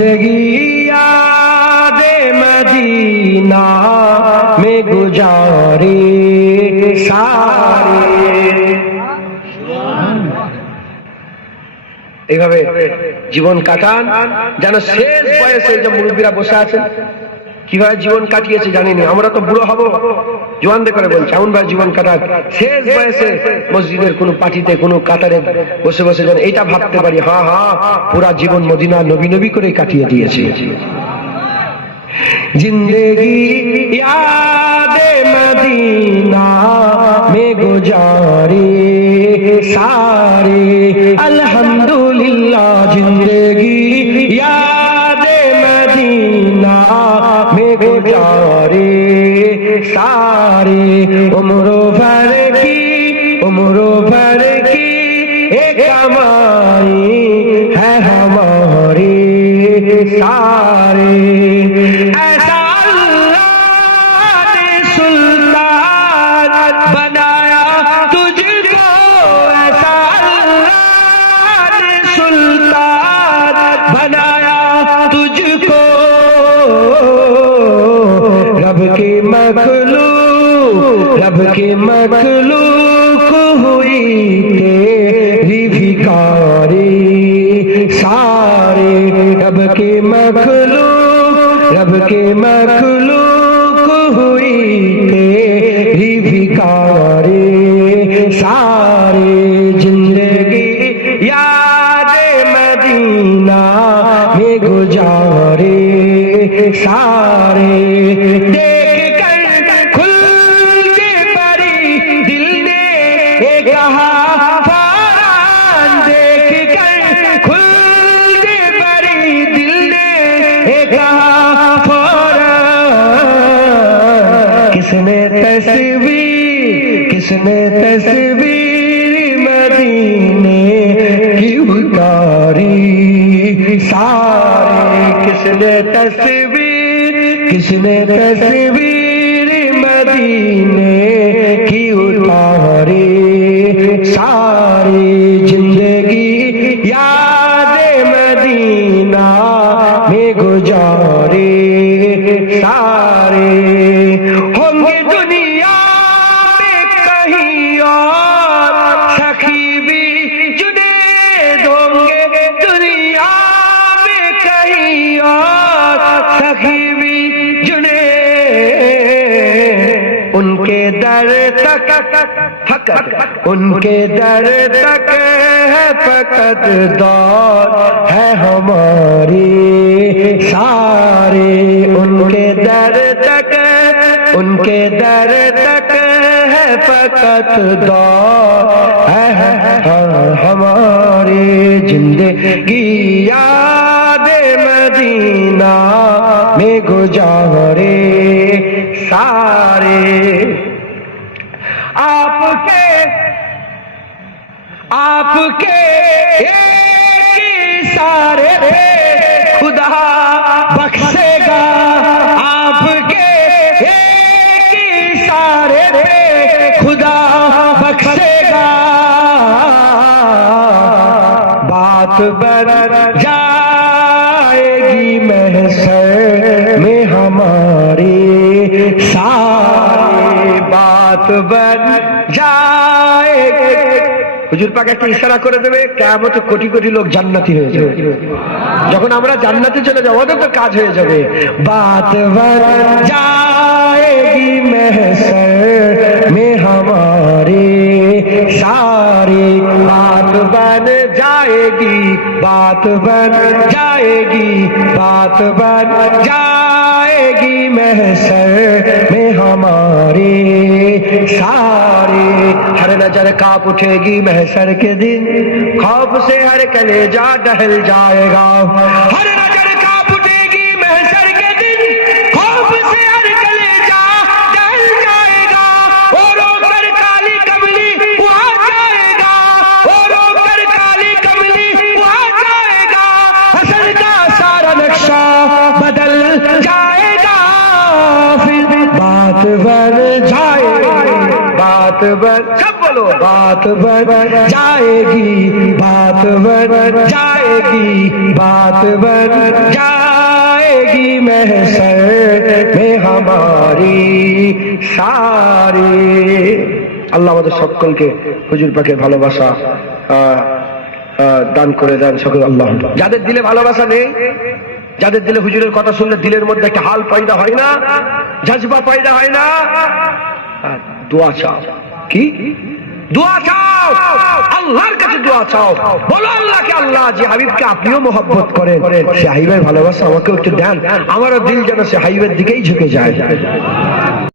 जिंदगी याद मदीना में गुजारे सारे এইভাবে জীবন কাটান যেন শেষ বয়সে এই যে মুরব্বীরা বসে আছেন কিভাবে জীবন কাটিয়েছে জানিনি আমরা তো বুড়ো হব জোয়ানদের করে বলছি এমন ভাবে জীবন কাটান শেষ বয়সে মসজিদের কোনো পার্টিতে কোনো কাতারে বসে বসে যেন এইটা ভাবতে পারি হা হা পুরা জীবন মদিনা নবী নবী করে কাটিয়ে দিয়েছে जिंदगी याद मदीना में गुजारे सारे अल्हम्दुलिल्लाह जिंदगी उम्र भर की उम्र भर की एक कमाई है हमारी सारे के मखलूक हुई तेरी भिकारी सारे रब के मखलूक, रब के मखलूक हुई तेरी भिकारी सारे ज़िंदगी याद मदीना में गुजारे। सारे तस्वीर, किसने तस्वीर मदीने की उतारी? सारे किसने तस्वीर किसने तस्वीर मदीने की उतारी? सारी ज़िंदगी याद मदीना में गुजारे उनके दर तक फकत उनके दर तक है फकत दौर है हमारी। सारे उनके दर तक उनके दर तक है फकत दौर है, हमारी। ज़िंदगी याद मदीना में गुजारे। सारे। आपके आपके एक सारे खुदा बख्शेगा। आपके एक सारे खुदा बख्शेगा। बात बन হুজুর পাক একটা ইশারা করে দেবে কেমন কোটি কোটি লোক জান্নাতি হয়ে যাবে। যখন আমরা জান্নাতে চলে যাব তো কাজ হয়ে যাবে। বাত মে হামারে, সারে বাত বন যায়গি, বাত বন যায়গি, বাত বন যায় जाएगी महसर में हमारी सारी। हर नज़र काप उठेगी महसर के दिन। खौफ से हर कलेजा डहल जाएगा। हर नज़र बात बन जाएगी बात बन सब बोलो बात बन जाएगी बात बन जाएगी बात बन जाएगी महसर में हमारी सारी আল্লাহ আমাদের সকলকে হুজুর পাকের ভালোবাসা আহ, আহ, দান করে দেন সকল আল্লাহ যাদের দিলে ভালোবাসা নেই যাদের দিলে হুজুরের কথা শুনলে দিলের মধ্যে একটা হাল পয়দা হয় না জজবা পয়দা হয় না আহ, দোয়া চাও কি? দোয়া চাও। আল্লাহর কাছে দোয়া চাও। বলো আল্লাহকে, আল্লাহ যে হাবিবকে আপনিও মোহাব্বত করেন, সে হাবিবের ভালোবাসা আমাকেও একটু দেন। আমারও দিল যেন সে হাবিবের দিকেই ঝুঁকে যায়।